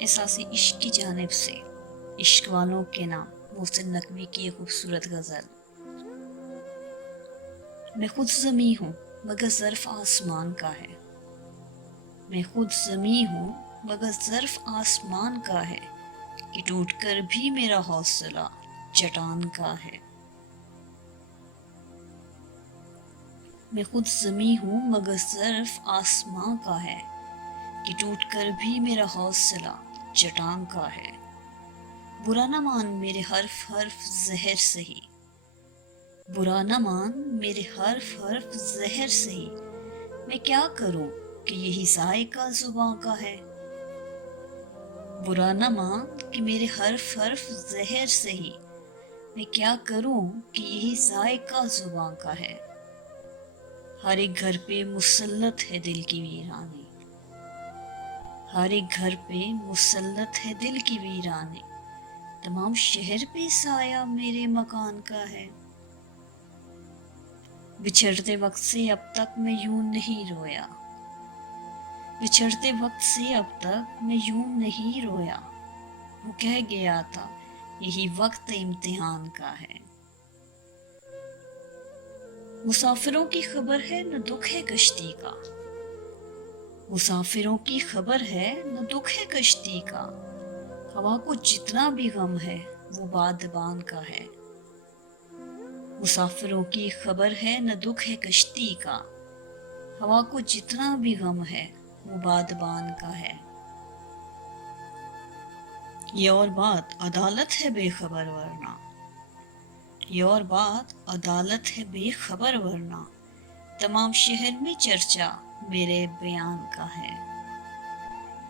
احساس عشق کی جانب سے عشق والوں کے نام محسن نقوی کی یہ خوبصورت غزل۔ میں خود زمیں ہوں مگر ظرف آسمان کا ہے، میں خود زمیں ہوں مگر ظرف آسمان کا ہے، کہ ٹوٹ کر بھی میرا حوصلہ چٹان کا ہے۔ میں خود زمیں ہوں مگر ظرف آسمان کا ہے، کہ ٹوٹ کر بھی میرا حوصلہ چٹان کا ہے۔ برا نہ مان میرے حرف حرف زہر سہی، برا نہ مان میرے حرف حرف زہر سہی، میں کیا کروں کہ یہی ذائقہ زباں کا ہے۔ برا نہ مان کہ میرے حرف حرف زہر سہی، میں کیا کروں کہ یہی ذائقہ زباں کا ہے۔ ہر ایک گھر پہ مسلط ہے دل کی ویرانی، ہر ایک گھر پہ مسلط ہے دل کی ویرانی، تمام شہر پہ سایہ میرے مکان کا ہے۔ بچھڑتے وقت سے اب تک میں یوں نہیں رویا، بچھڑتے وقت سے اب تک میں یوں نہیں رویا، وہ کہہ گیا تھا یہی وقت امتحان کا ہے۔ مسافروں کی خبر ہے نہ دکھ ہے کشتی کا، مسافروں کی خبر ہے نہ دکھ ہے کشتی کا، ہوا کو جتنا بھی غم ہے وہ بادبان کا ہے۔ مسافروں کی خبر ہے نہ دکھ ہے کشتی کا، ہوا کو جتنا بھی غم ہے وہ بادبان کا ہے۔ یہ اور بات عدالت ہے بے خبر ورنہ، یہ اور بات عدالت ہے بے خبر ورنہ، تمام شہر میں چرچا میرے بیان کا ہے۔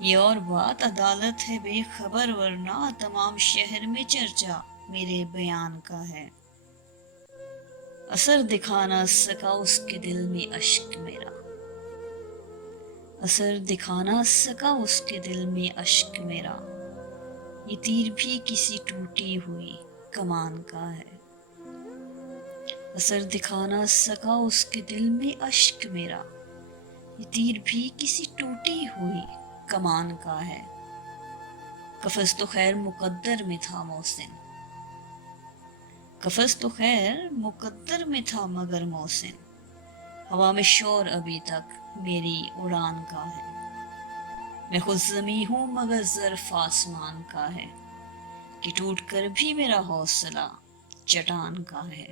یہ اور بات عدالت ہے بے خبر ورنہ، تمام شہر میں چرچا میرے بیان کا ہے۔ اثر دکھا نہ سکا اس کے دل میں اشک میرا، اثر دکھا نہ سکا اس کے دل میں اشک میرا، یہ تیر بھی کسی ٹوٹی ہوئی کمان کا ہے۔ اثر دکھا نہ سکا اس کے دل میں اشک میرا، یہ تیر بھی کسی ٹوٹی ہوئی کمان کا ہے۔ قفس تو خیر مقدر میں تھا محسن، قفس تو خیر مقدر میں تھا مگر محسن، ہوا میں شور ابھی تک میری اڑان کا ہے۔ میں خود زمیں ہوں مگر ظرف آسمان کا ہے، کہ ٹوٹ کر بھی میرا حوصلہ چٹان کا ہے۔